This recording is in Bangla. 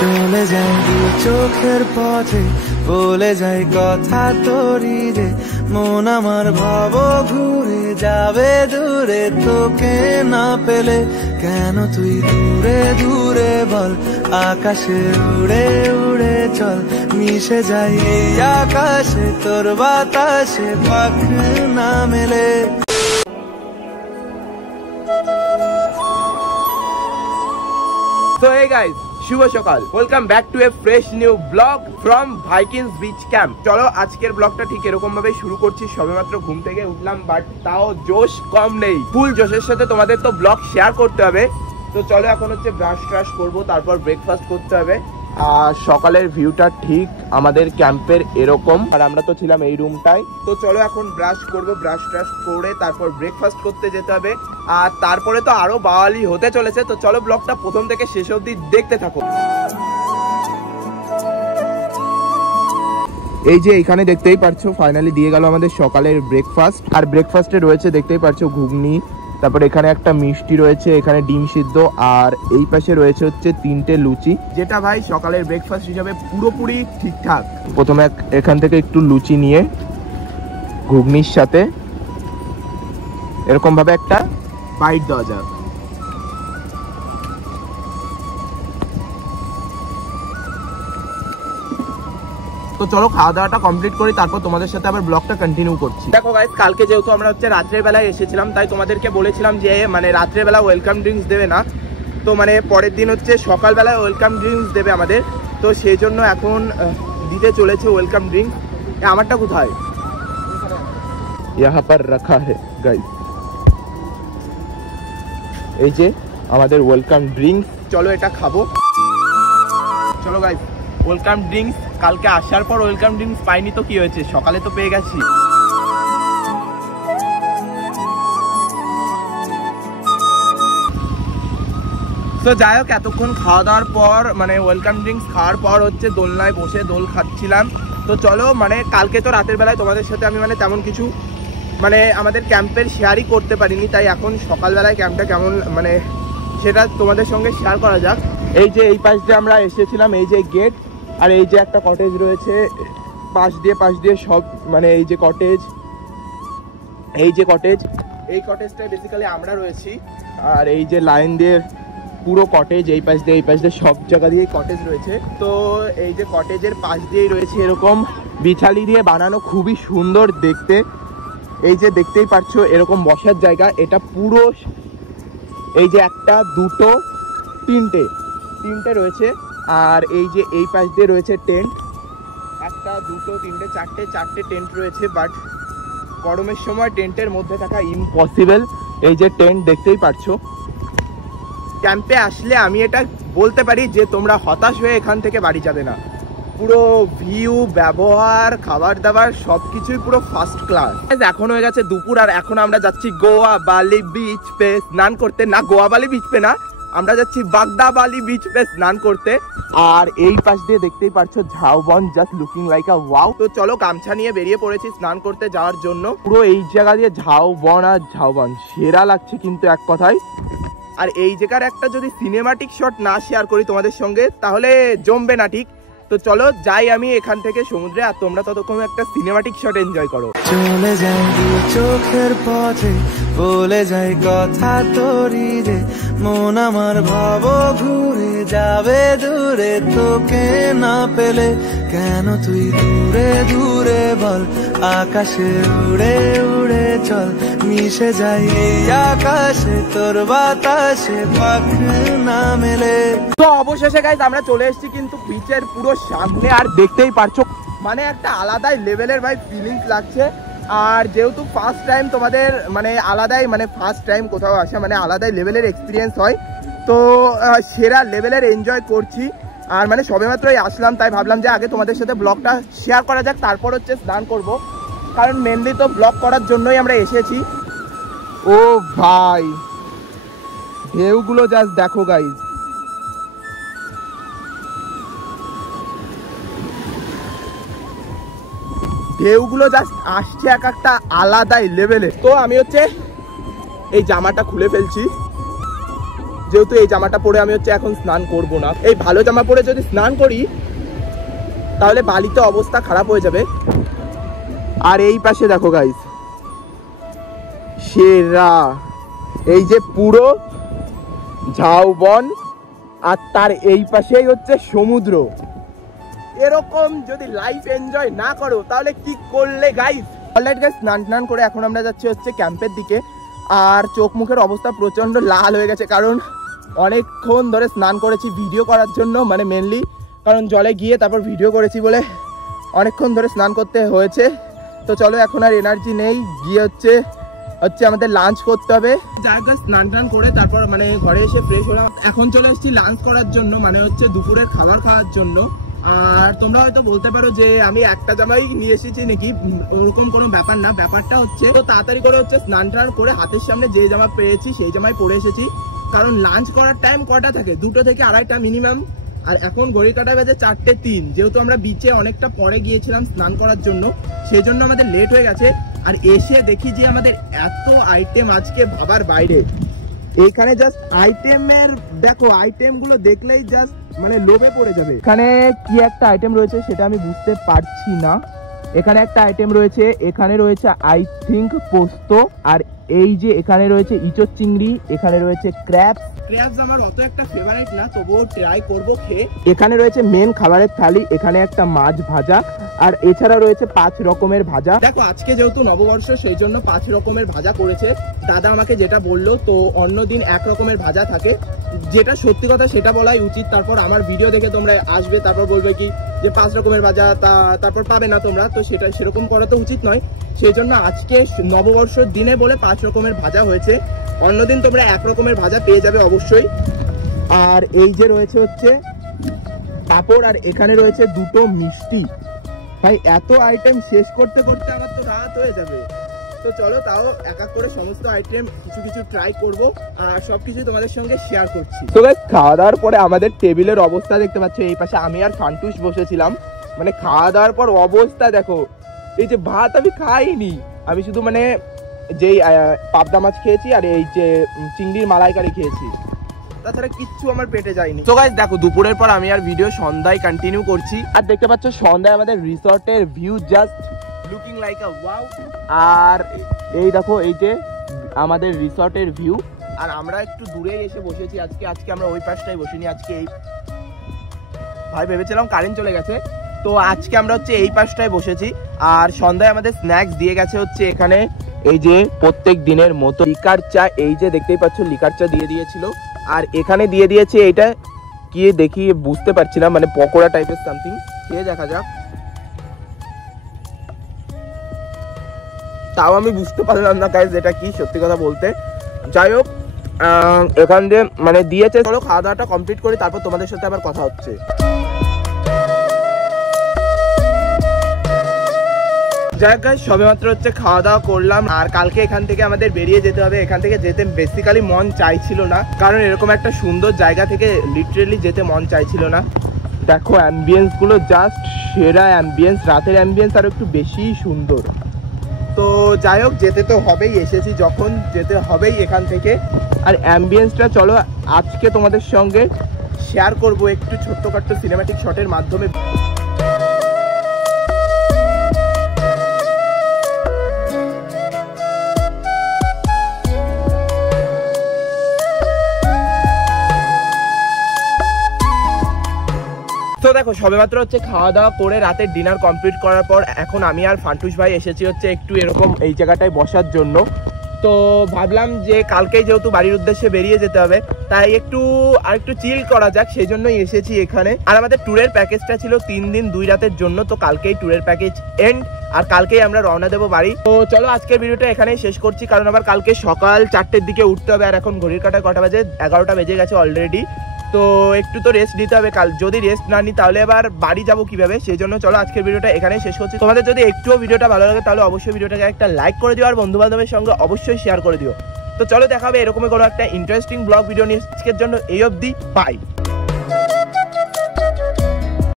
চলে যাই চোখের পথে, বলে যাই কথা তোরই রে, মন আমার ভাব ঘুরে যাবে দূরে, তোকে না পেলে কেন তুই দূরে দূরে বল, আকাশে উড়ে উড়ে চল, মিশে যাই এই আকাশে তোর বাতাসে, পাখ না মেলে। So hey guys, শুভ সকাল, welcome back to A fresh new blog from Vikings beach camp. চলো আজকের ব্লগটা ঠিক এরকম ভাবে শুরু করছি। সবেমাত্র ঘুম থেকে উঠলাম, বাট তাও জোশ কম নেই, ফুল জোশের সাথে তোমাদের তো ব্লগ শেয়ার করতে হবে। তো চলো এখন হচ্ছে ব্রাশ ট্রাশ করবো, তারপর ব্রেকফাস্ট করতে হবে। আর সকালের ভিউটা ঠিক আমাদের ক্যাম্পের এরকম, আর আমরা তো ছিলাম এই রুমটাই। তো চলো এখন ব্রাশ করবো, ব্রাশ ট্রাশ করে তারপর ব্রেকফাস্ট করতে যেতে হবে। আর তারপরে তো আরো বাওয়ালি হতে চলেছে। তো চলো ব্লগটা প্রথম থেকে শেষ অবধি দেখতে থাকো। এই যে এখানে দেখতেই পাচ্ছ ফাইনালি দিয়ে গেল আমাদের সকালের ব্রেকফাস্ট। আর ব্রেকফাস্টে রয়েছে দেখতেই পাচ্ছ ঘুগনি, তারপর এখানে একটা মিষ্টি রয়েছে, এখানে ডিম সিদ্ধ, আর এই পাশে রয়েছে হচ্ছে 3টে লুচি, যেটা ভাই সকালের ব্রেকফাস্ট হিসাবে পুরোপুরি ঠিকঠাক। প্রথমে এখান থেকে একটু লুচি নিয়ে ঘুগনির সাথে এরকম ভাবে একটা বাইট দেওয়া যাক। তো চলো খাওয়া দাওয়াটা কমপ্লিট করি, তারপর তোমাদের সাথে আবার ব্লগটা কন্টিনিউ করছি। দেখো গাইস, কালকে যেহেতু আমরা হচ্ছে রাত্রের বেলায় এসেছিলাম, তাই তোমাদেরকে বলেছিলাম যে মানে রাত্রের বেলা ওয়েলকাম ড্রিঙ্কস দেবে না। তো মানে পরের দিন হচ্ছে সকালবেলায় ওয়েলকাম ড্রিঙ্কস দেবে আমাদের। তো সেই জন্য এখন দিতে চলেছে ওয়েলকাম ড্রিঙ্কস। আমারটা কোথায়? यहाँ पर रखा है गाइस, এই যে আমাদের ওয়েলকাম ড্রিঙ্কস। চলো এটা খাবো। চলো গাইস, ওয়েলকাম ড্রিঙ্কস। কালকে আসার পর ওয়েলকাম ড্রিঙ্কস পাইনি তো কি হয়েছে, সকালে তো পেয়ে গেছি। তো যাই হোক, এতক্ষণ খাওয়া দাওয়ার পর মানে ওয়েলকাম ড্রিঙ্কস খাওয়ার পর হচ্ছে দোলনায় বসে দোল খাচ্ছিলাম। তো চলো মানে কালকে তো রাতের বেলায় তোমাদের সাথে আমি মানে তেমন কিছু মানে আমাদের ক্যাম্পের শেয়ারই করতে পারিনি, তাই এখন সকালবেলায় ক্যাম্পটা কেমন মানে সেটা তোমাদের সঙ্গে শেয়ার করা যাক। এই যে এই পাশ দিয়ে আমরা এসেছিলাম, এই যে গেট, আর এই যে একটা কটেজ রয়েছে পাশ দিয়ে সব মানে এই যে কটেজ, এই কটেজটায় বেসিক্যালি আমরা রয়েছি। আর এই যে লাইন দিয়ে পুরো কটেজ, এই পাশ দিয়ে সব জায়গা দিয়ে কটেজ রয়েছে। তো এই যে কটেজের পাশ দিয়েই রয়েছে এরকম বিছালি দিয়ে বানানো, খুবই সুন্দর দেখতে। এই যে দেখতেই পাচ্ছ এরকম বসার জায়গা, এটা পুরো এই যে একটা দুটো তিনটে রয়েছে। আর এই যে এই পাশ দিয়ে রয়েছে টেন্ট, একটা দুটো তিনটে চারটে টেন্ট রয়েছে, বাট গরমের সময় টেন্টের মধ্যে থাকা ইম্পসিবল। এই যে টেন্ট দেখতেই পাচ্ছ। ক্যাম্পে আসলে আমি এটা বলতে পারি যে তোমরা হতাশ হয়ে এখান থেকে বাড়ি যাবে না। পুরো ভিউ, ব্যবহার, খাবার দাবার সবকিছুই পুরো ফার্স্ট ক্লাস। এখন হয়ে গেছে দুপুর, আর এখন আমরা যাচ্ছি গোয়া বালি বিচ পে স্নান করতে। না, গোয়া বালি বিচ পে না, আমরা যাচ্ছি বাগদা বালি বিচ পে স্নান করতে। আর এই পাশ দিয়ে দেখতেই পাচ্ছ ঝাউবন, just looking like a wow. তো চলো গামছা নিয়ে বেরিয়ে পড়েছি স্নান করতে যাওয়ার জন্য। পুরো এই জায়গা দিয়ে ঝাউবন আর ঝাউবন সেরা লাগছে কিন্তু এক কথায়। আর এই জায়গার একটা যদি সিনেমাটিক শট না শেয়ার করি তোমাদের সঙ্গে তাহলে জমবে না ঠিক। তো চলো যাই আমি এখান থেকে সমুদ্রে, আর তোমরা ততক্ষণ একটা সিনেমাটিক শট এনজয় করো। চলে যাই চোখের পথে, বলে যাই কথা তোরই রে, মন আমার ভাব ঘুরে যাবে দূরে, তোকে না পেলে কেন তুই দূরে দূরে বল, আকাশে উড়ে উড়ে চল, মিশে যাই এই আকাশে তোর বাতাসে, পাখ না মেলে। তো অবশেষে গাইস আমরা চলে এসেছি কিন্তু বিচের পুরো সামনে, আর দেখতেই পারছো মানে একটা আলাদাই লেভেলের ভাই ফিলিংস লাগছে। আর যেহেতু ফার্স্ট টাইম তোমাদের মানে আলাদাই মানে ফার্স্ট টাইম কোথাও আসা মানে আলাদাই লেভেলের এক্সপিরিয়েন্স হয়। তো সেরা লেভেলের এনজয় করছি। আর মানে সবেমাত্রই আসলাম, তাই ভাবলাম যে আগে তোমাদের সাথে ব্লগটা শেয়ার করা যাক, তারপর হচ্ছে স্নান করব, কারণ মেনলি তো ব্লগ করার জন্যই আমরা এসেছি। ও ভাই ঢেউগুলো জাস্ট দেখো গাইজ, ঢেউগুলো জাস্ট আসছে এক একটা আলাদাই লেভেলে। তো আমি হচ্ছে এই জামাটা খুলে ফেলছি, যেহেতু এই জামাটা পরে আমি হচ্ছে এখন স্নান করব না। এই ভালো জামা পরে যদি স্নান করি তাহলে বালিতে অবস্থা খারাপ হয়ে যাবে। আর এই পাশে দেখো গাইস, সেরা এই যে পুরো ঝাউবন, আর তার এই পাশেই হচ্ছে সমুদ্র। এরকম যদি লাইফ এনজয় না করো তাহলে কি করলে গাইস। অলরাইট গাইস, স্নান করে এখন আমরা যাচ্ছি হচ্ছে ক্যাম্পের দিকে। আর চোখ মুখের অবস্থা প্রচন্ড লাল হয়ে গেছে, কারণ অনেকক্ষণ ধরে স্নান করেছি ভিডিও করার জন্য, মানে মেনলি কারণ জলে গিয়ে তারপর ভিডিও করেছি বলে অনেকক্ষণ ধরে স্নান করতে হয়েছে। তো চলো, এখন আর এনার্জি নেই, গিয়ে হচ্ছে আমাদের লাঞ্চ করতে হবে। জায়গা স্নান করে তারপর মানে ঘরে এসে ফ্রেশ হলাম। এখন চলে এসেছি লাঞ্চ করার জন্য, মানে হচ্ছে দুপুরের খাবার খাওয়ার জন্য। আর তোমরা হয়তো বলতে পারো যে আমি একটা জামাই নিয়ে এসেছি নাকি, ওরকম কোনো ব্যাপার না। ব্যাপারটা হচ্ছে তো তাড়াতাড়ি করে হচ্ছে স্নান করে হাতের সামনে যে জামা পেয়েছি সেই জামাই পরে এসেছি, কারণ লাঞ্চ করার টাইম কটা থাকে, 2টো থেকে 2:30 মিনিমাম। আর এখন ঘড়ি কাটা বাজে 4:03। যেহেতু আমরা বিচে অনেকটা পরে গিয়েছিলাম স্নান করার জন্য, সেই জন্য আমাদের লেট হয়ে গেছে। আর এসে দেখি যে আমাদের এত আইটেম আজকে ভাবার বাইরে। এইখানে জাস্ট আইটেমের দেখো, আইটেম গুলো দেখলেই জাস্ট মানে লোভে পড়ে যাবে। এখানে কি একটা আইটেম রয়েছে সেটা আমি বুঝতে পারছি না। এখানে একটা আইটেম রয়েছে, এখানে রয়েছে আই থিঙ্ক পোস্ত, আর এই যে এখানে রয়েছে ইঁচড় চিংড়ি, এখানে রয়েছে ক্র্যাবস আমার অত একটা ফেভারিট না, তবুও ট্রাই করবো খেয়ে। এখানে রয়েছে মেন খাবারের থালি, এখানে একটা মাছ ভাজা, আর এছাড়া রয়েছে 5 রকমের ভাজা। দেখো আজকে যেহেতু নববর্ষ সেই জন্য 5 রকমের ভাজা করেছে দাদা আমাকে যেটা বললো। তো অন্যদিন 1 রকমের ভাজা থাকে, যেটা সত্যি কথা সেটা বলাই উচিত। তারপর আমার ভিডিও দেখে তোমরা আসবে, তারপর বলবে কি যে 5 রকমের ভাজা, তারপর পাবে না তোমরা। তো সেটা সেরকম করা তো উচিত নয়। সেই জন্য আজকে নববর্ষের দিনে বলে 5 রকমের ভাজা হয়েছে। অন্যদিন তোমরা 1 রকমের ভাজা পেয়ে যাবে অবশ্যই। আর এই যে রয়েছে হচ্ছে পাঁপড়, আর এখানে রয়েছে 2টো মিষ্টি। ভাই এত আইটেম শেষ করতে করতে আমার তো রাত হয়ে যাবে। তো চলো, তাও এক এক করে সমস্ত আইটেম কিছু ট্রাই করব, আর সবকিছু তোমাদের সঙ্গে শেয়ার করছি। তো গাইস, খাওয়া দাওয়ার পরে আমাদের টেবিলের অবস্থা দেখতে পাচ্ছ। এই পাশে আমি আর ফান্টুস বসেছিলাম। মানে খাওয়া দাওয়ার পর অবস্থা দেখো, এই যে ভাত আমি খাইনি, আমি শুধু মানে যেই পাবদা মাছ খেয়েছি আর এই যে চিংড়ির মালাইকারি খেয়েছি, তাছাড়া কিচ্ছু আমার পেটে যায়নি। তো গাইস দেখো, দুপুরের পর আমি আর ভিডিও সন্ধ্যায় কন্টিনিউ করছি। আর দেখতে পাচ্ছ সন্ধ্যায় আমাদের রিসর্টের view just looking like a wow. আর এই দেখো, এই যে আমাদের রিসর্টের ভিউ। আর আমরা একটু দূরেই এসে বসেছি আজকে আমরা ওই পাশটাই বসিনি। আজকে এই ভাই ভেবেছিলাম কারেন্ট চলে গেছে, তো আজকে আমরা হচ্ছে এই পাশটায় বসেছি। আর সন্ধ্যায় আমাদের স্ন্যাক্স দিয়ে গেছে হচ্ছে এখানে এই যে প্রত্যেক দিনের মতো লিকার চা। এই যে দেখতেই পাচ্ছ লিকার চা দিয়ে দিয়েছিল। আর এখানে দিয়ে দিয়েছে এটা কি দেখি বুঝতে পারছি না, মানে পকোড়া টাইপের সামথিং। খেয়ে দেখা যাক। তাও আমি বুঝতে পারলাম না গাইস এটা কি, সত্যি কথা বলতে। যাই হোক, এখান দিয়ে মানে দিয়েছে। চলো খাওয়া দাওয়াটা কমপ্লিট করি, তারপর তোমাদের সাথে আবার কথা হচ্ছে। যাই হোক গাইস, সবেমাত্র হচ্ছে খাওয়া দাওয়া করলাম। আর কালকে এখান থেকে আমাদের বেরিয়ে যেতে হবে। এখান থেকে যেতে বেসিক্যালি মন চাইছিল না, কারণ এরকম একটা সুন্দর জায়গা থেকে লিটারেলি যেতে মন চাইছিল না। দেখো অ্যাম্বিয়েন্স গুলো জাস্ট সেরা অ্যাম্বিয়েন্স, রাতের অ্যাম্বিয়েন্স আরো একটু বেশি সুন্দর। তো যাই হোক, যেতে তো হবেই, এসেছি যখন যেতে হবেই এখান থেকে। আর অ্যাম্বিয়েন্সটা চলো আজকে তোমাদের সঙ্গে শেয়ার করব একটু ছোট্টখাট্ট সিনেম্যাটিক শটের মাধ্যমে। তো দেখো, সবেমাত্র হচ্ছে খাওয়া দাওয়া করে রাতের ডিনার কমপ্লিট করার পর এখন আমি আর ফান্টুস ভাই এসেছি হচ্ছে একটু এরকম এই জায়গাটায় বসার জন্য। তো ভাবলাম যে কালকেই যেহেতু বাড়ির উদ্দেশ্যে বেরিয়ে যেতে হবে, তাই একটু চিল করা যাক, সেই জন্যই এসেছি এখানে। আর আমাদের ট্যুরের প্যাকেজটা ছিল 3 দিন 2 রাতের জন্য। তো কালকেই ট্যুরের প্যাকেজ এন্ড, আর কালকেই আমরা রওনা দেবো বাড়ি। তো চলো আজকের ভিডিওটা এখানেই শেষ করছি, কারণ আবার কালকে সকাল 4টের দিকে উঠতে হবে। আর এখন ঘড়ির কাঁটায় কটা বাজে, 11টা বেজে গেছে অলরেডি। তো একটু তো রেস্ট নিতে হবে। কাল যদি রেস্ট না নিই তাহলে আবার বাড়ি যাবো কিভাবে, সেই জন্য চলো আজকের ভিডিওটা এখানেই শেষ করছি। তোমাদের যদি একটুও ভিডিওটা ভালো লাগে তাহলে অবশ্যই ভিডিওটাকে একটা লাইক করে দিও, আর বন্ধু বান্ধবের সঙ্গে অবশ্যই শেয়ার করে দিও। তো চলো দেখা হবে এরকমই কোনো একটা ইন্টারেস্টিং ব্লগ ভিডিও নিয়ে। আজকের জন্য এই অবধি, বাই।